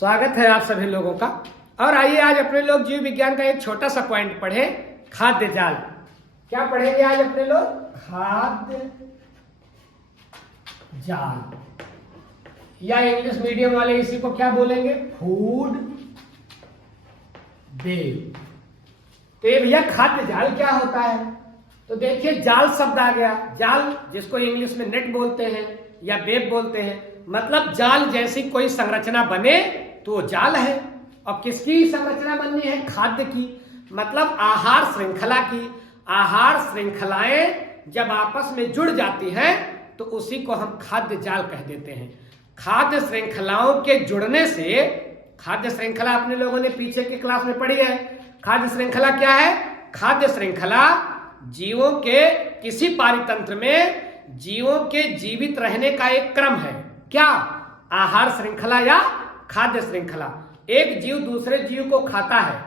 स्वागत है आप सभी लोगों का। और आइए आज अपने लोग जीव विज्ञान का एक छोटा सा पॉइंट पढ़े, खाद्य जाल। क्या पढ़ेंगे आज अपने लोग? खाद्य जाल, या इंग्लिश मीडियम वाले इसी को क्या बोलेंगे? Food web. तो ये भैया खाद्य जाल क्या होता है? तो देखिए, जाल शब्द आ गया। जाल जिसको इंग्लिश में नेट बोलते हैं या वेब बोलते हैं, मतलब जाल जैसी कोई संरचना बने तो वो जाल है। और किसकी संरचना बननी है? खाद्य की, मतलब आहार श्रृंखला की। आहार श्रृंखलाएं जब आपस में जुड़ जाती हैं तो उसी को हम खाद्य जाल कह देते हैं। खाद्य श्रृंखलाओं के जुड़ने से, खाद्य श्रृंखला अपने लोगों ने पीछे की क्लास में पढ़ी है। खाद्य श्रृंखला क्या है? खाद्य श्रृंखला जीवों के किसी पारितंत्र में जीवों के जीवित रहने का एक क्रम है। क्या? आहार श्रृंखला या खाद्य श्रृंखला। एक जीव दूसरे जीव को खाता है।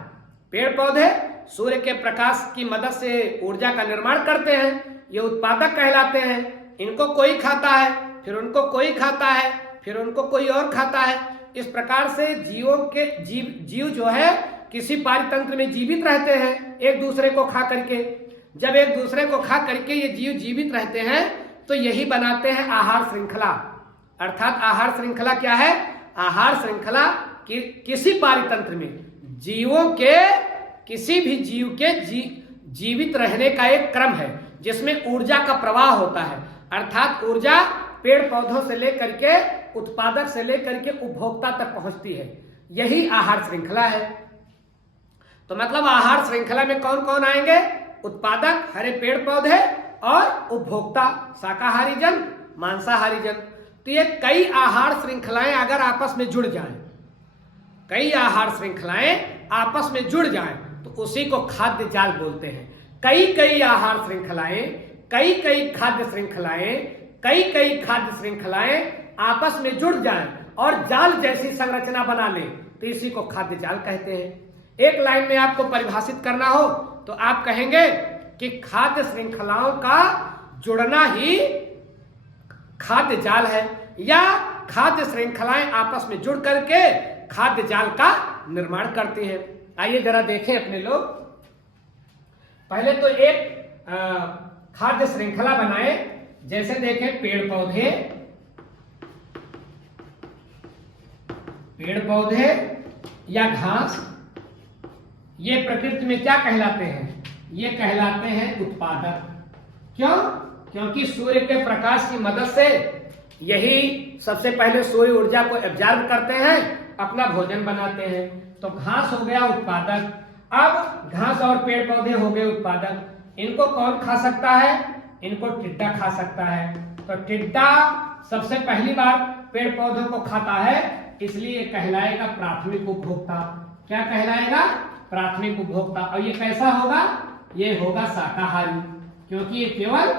पेड़ पौधे सूर्य के प्रकाश की मदद से ऊर्जा का निर्माण करते हैं, ये उत्पादक कहलाते हैं। इनको कोई खाता है, फिर उनको कोई खाता है, फिर उनको कोई और खाता है। इस प्रकार से जीवों के जीव जो है किसी पारितंत्र में जीवित रहते हैं एक दूसरे को खा करके। जब एक दूसरे को खा करके ये जीव जीवित रहते हैं तो यही बनाते हैं आहार श्रृंखला। अर्थात आहार श्रृंखला क्या है? आहार श्रृंखला किसी पारितंत्र में जीवों के, किसी भी जीव के जीवित रहने का एक क्रम है जिसमें ऊर्जा का प्रवाह होता है। अर्थात ऊर्जा पेड़ पौधों से लेकर के, उत्पादक से लेकर के उपभोक्ता तक पहुंचती है। यही आहार श्रृंखला है। तो मतलब आहार श्रृंखला में कौन कौन आएंगे? उत्पादक, हरे पेड़ पौधे, और उपभोक्ता, शाकाहारी जन, मांसाहारी जन। तो ये कई आहार श्रृंखलाएं अगर आपस में जुड़ जाएं, कई आहार श्रृंखलाएं आपस में जुड़ जाएं तो उसी को खाद्य जाल बोलते हैं। कई आहार श्रृंखलाएं, कई खाद्य श्रृंखलाएं, कई खाद्य श्रृंखलाएं आपस में जुड़ जाएं और जाल जैसी संरचना बना लें तो इसी को खाद्य जाल कहते हैं। एक लाइन में आपको परिभाषित करना हो तो आप कहेंगे कि खाद्य श्रृंखलाओं का जुड़ना ही खाद्य जाल है, या खाद्य श्रृंखलाएं आपस में जुड़ करके खाद्य जाल का निर्माण करती हैं। आइए जरा देखें अपने लोग। पहले तो एक खाद्य श्रृंखला बनाए। जैसे देखें, पेड़ पौधे या घास, ये प्रकृति में क्या कहलाते हैं? ये कहलाते हैं उत्पादक। क्यों? क्योंकि सूर्य के प्रकाश की मदद से यही सबसे पहले सूर्य ऊर्जा को एब्जॉर्ब करते हैं, अपना भोजन बनाते हैं। तो घास हो गया उत्पादक। अब घास और पेड़ पौधे हो गए उत्पादक। इनको कौन खा सकता है? इनको टिड्डा खा सकता है। तो टिड्डा सबसे पहली बार पेड़ पौधों को खाता है, इसलिए कहलाएगा प्राथमिक उपभोक्ता। क्या कहलाएगा? प्राथमिक उपभोक्ता। और ये कैसा होगा? ये होगा शाकाहारी, क्योंकि ये केवल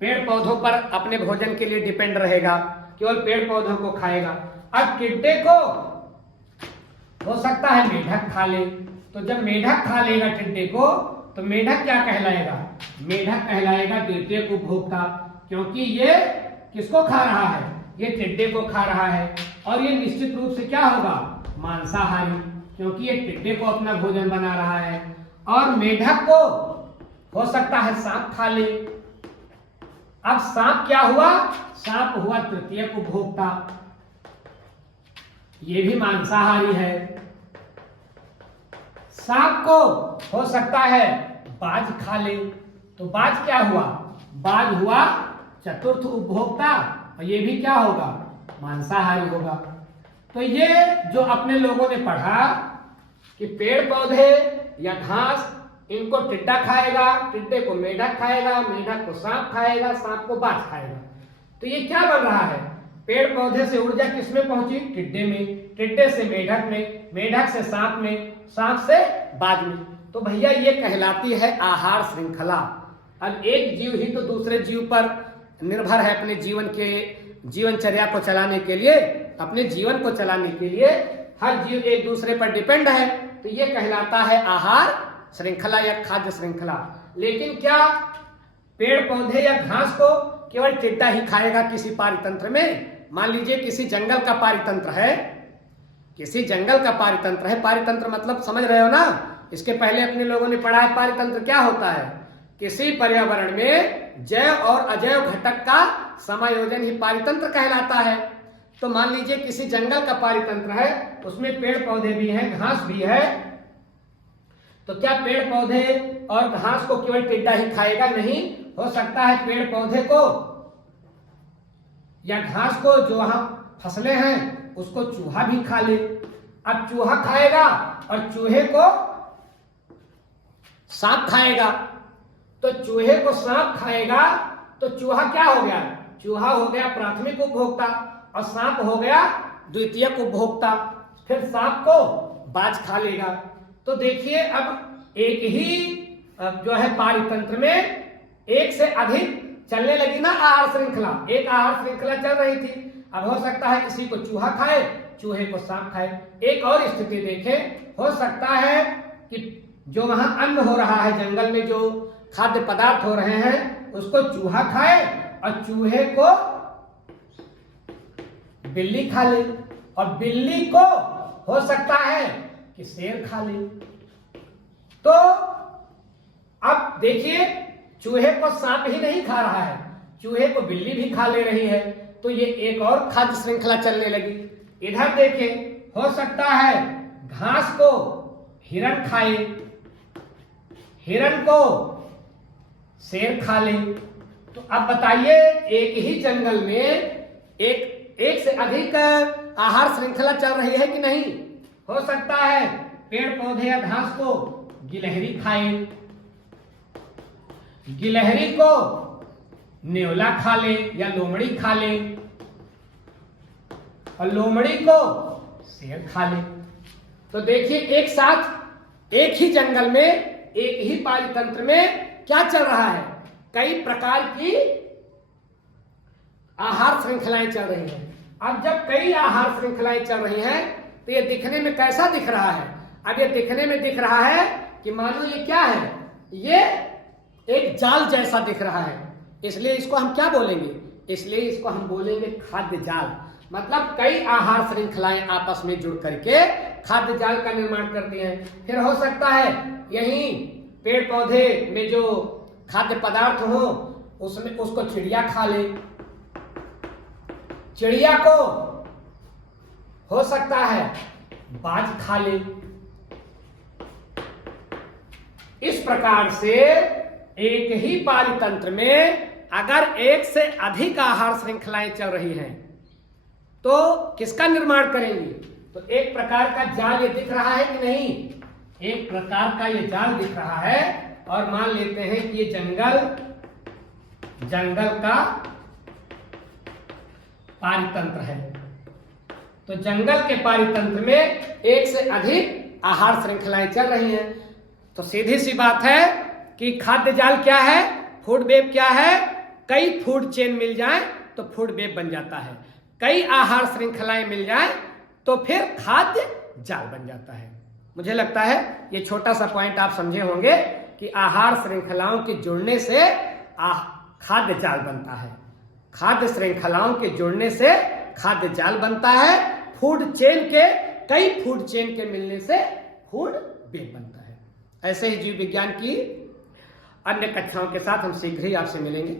पेड़ पौधों पर अपने भोजन के लिए डिपेंड रहेगा, केवल पेड़ पौधों को खाएगा। अब टिड्डे को हो सकता है मेढक खा ले। तो जब मेढक खा लेगा टिड्डे को, तो मेढक क्या कहलाएगा? मेढक कहलाएगा द्वितीयक उपभोक्ता, क्योंकि ये किसको खा रहा है? ये टिड्डे को खा रहा है। और ये निश्चित रूप से क्या होगा? मांसाहारी, क्योंकि ये टिड्डे को अपना भोजन बना रहा है। और मेढक को हो सकता है सांप खा ले। अब सांप क्या हुआ? सांप हुआ तृतीयक उपभोक्ता, ये भी मांसाहारी है। सांप को हो सकता है बाज खा ले। तो बाज क्या हुआ? बाज हुआ चतुर्थ उपभोक्ता, और ये भी क्या होगा? मांसाहारी होगा। तो ये जो अपने लोगों ने पढ़ा कि पेड़ पौधे या घास, इनको टिड्डा खाएगा, टिड्डे को मेढक खाएगा, मेढक को सांप खाएगा, सांप को बाज खाएगा। तो ये क्या बन रहा है? पेड़ पौधे से ऊर्जा किसमें पहुंची? टिड्डे में, टिड्डे से मेढक में, मेढक से सांप में, सांप से बाज में। तो भैया ये कहलाती है आहार श्रृंखला। अब एक जीव ही तो दूसरे जीव पर निर्भर है अपने जीवनचर्या को चलाने के लिए, अपने जीवन को चलाने के लिए हर जीव एक दूसरे पर डिपेंड है। तो ये कहलाता है आहार श्रृंखला या खाद्य श्रृंखला। लेकिन क्या पेड़ पौधे या घास को केवल टिड्डा ही खाएगा किसी पारितंत्र में? मान लीजिए किसी जंगल का पारितंत्र है, किसी जंगल का पारितंत्र है। पारितंत्र मतलब समझ रहे हो ना, इसके पहले अपने लोगों ने पढ़ा है पारितंत्र क्या होता है। किसी पर्यावरण में जैव और अजैव घटक का समायोजन ही पारितंत्र कहलाता है। तो मान लीजिए किसी जंगल का पारितंत्र है, उसमें पेड़ पौधे भी हैं, घास भी है, तो क्या पेड़ पौधे और घास को केवल टिड्डा ही खाएगा? नहीं, हो सकता है पेड़ पौधे को या घास को, जो वहां फसलें हैं उसको चूहा भी खा ले। अब चूहा खाएगा और चूहे को सांप खाएगा, तो चूहे को सांप खाएगा तो चूहा क्या हो गया? चूहा हो गया प्राथमिक उपभोक्ता और सांप हो गया द्वितीयक उपभोक्ता। फिर सांप को बाज खा लेगा। तो देखिए अब एक ही जो है पारितंत्र में एक से अधिक चलने लगी ना आहार श्रृंखला। एक आहार श्रृंखला चल रही थी, अब हो सकता है किसी को चूहा खाए, चूहे को सांप खाए। एक और स्थिति देखें, हो सकता है कि जो वहां अन्न हो रहा है, जंगल में जो खाद्य पदार्थ हो रहे हैं, उसको चूहा खाए और चूहे को बिल्ली खा ले, और बिल्ली को हो सकता है कि शेर खा ले। तो अब देखिए, चूहे को सांप ही नहीं खा रहा है, चूहे को बिल्ली भी खा ले रही है, तो ये एक और खाद्य श्रृंखला चलने लगी। इधर देखें, हो सकता है घास को हिरण खाए, हिरण को शेर खा ले। तो अब बताइए, एक ही जंगल में एक से अधिक आहार श्रृंखला चल रही है कि नहीं? हो सकता है पेड़ पौधे या घास को गिलहरी खाए, गिलहरी को नेवला खा ले या लोमड़ी खा ले, और लोमड़ी को शेर खा ले। तो देखिए, एक साथ एक ही जंगल में, एक ही पारितंत्र में क्या चल रहा है? कई प्रकार की आहार श्रृंखलाएं चल रही हैं। अब जब कई आहार श्रृंखलाएं चल रही हैं, तो ये दिखने में कैसा दिख रहा है? अब ये दिखने में दिख रहा है कि मानो ये क्या है? ये एक जाल जैसा दिख रहा है। इसलिए इसको हम क्या बोलेंगे? इसलिए इसको हम बोलेंगे खाद्य जाल। मतलब कई आहार श्रृंखलाएं आपस में जुड़ करके खाद्य जाल का निर्माण करती हैं। फिर हो सकता है यही पेड़ पौधे में जो खाद्य पदार्थ हो, उसमें उसको चिड़िया खा ले, चिड़िया को हो सकता है बाज खा ले। इस प्रकार से एक ही पारितंत्र में अगर एक से अधिक आहार श्रृंखलाएं चल रही हैं, तो किसका निर्माण करेंगी? तो एक प्रकार का जाल ये दिख रहा है कि नहीं? एक प्रकार का ये जाल दिख रहा है, और मान लेते हैं कि ये जंगल का पारितंत्र है। तो जंगल के पारितंत्र में एक से अधिक आहार श्रृंखलाएं चल रही हैं। तो सीधी सी बात है कि खाद्य जाल क्या है? फूड वेब क्या है? कई फूड चेन मिल जाए तो फूड वेब बन जाता है, कई आहार श्रृंखलाएं मिल जाए तो फिर खाद्य जाल बन जाता है। मुझे लगता है ये छोटा सा पॉइंट आप समझे होंगे कि आहार श्रृंखलाओं के जुड़ने से खाद्य जाल बनता है, खाद्य श्रृंखलाओं के जुड़ने से खाद्य जाल बनता है, फूड चेन के, कई फूड चेन के मिलने से फूड वेब बनता है। ऐसे ही जीव विज्ञान की अन्य कक्षाओं के साथ हम शीघ्र ही आपसे मिलेंगे।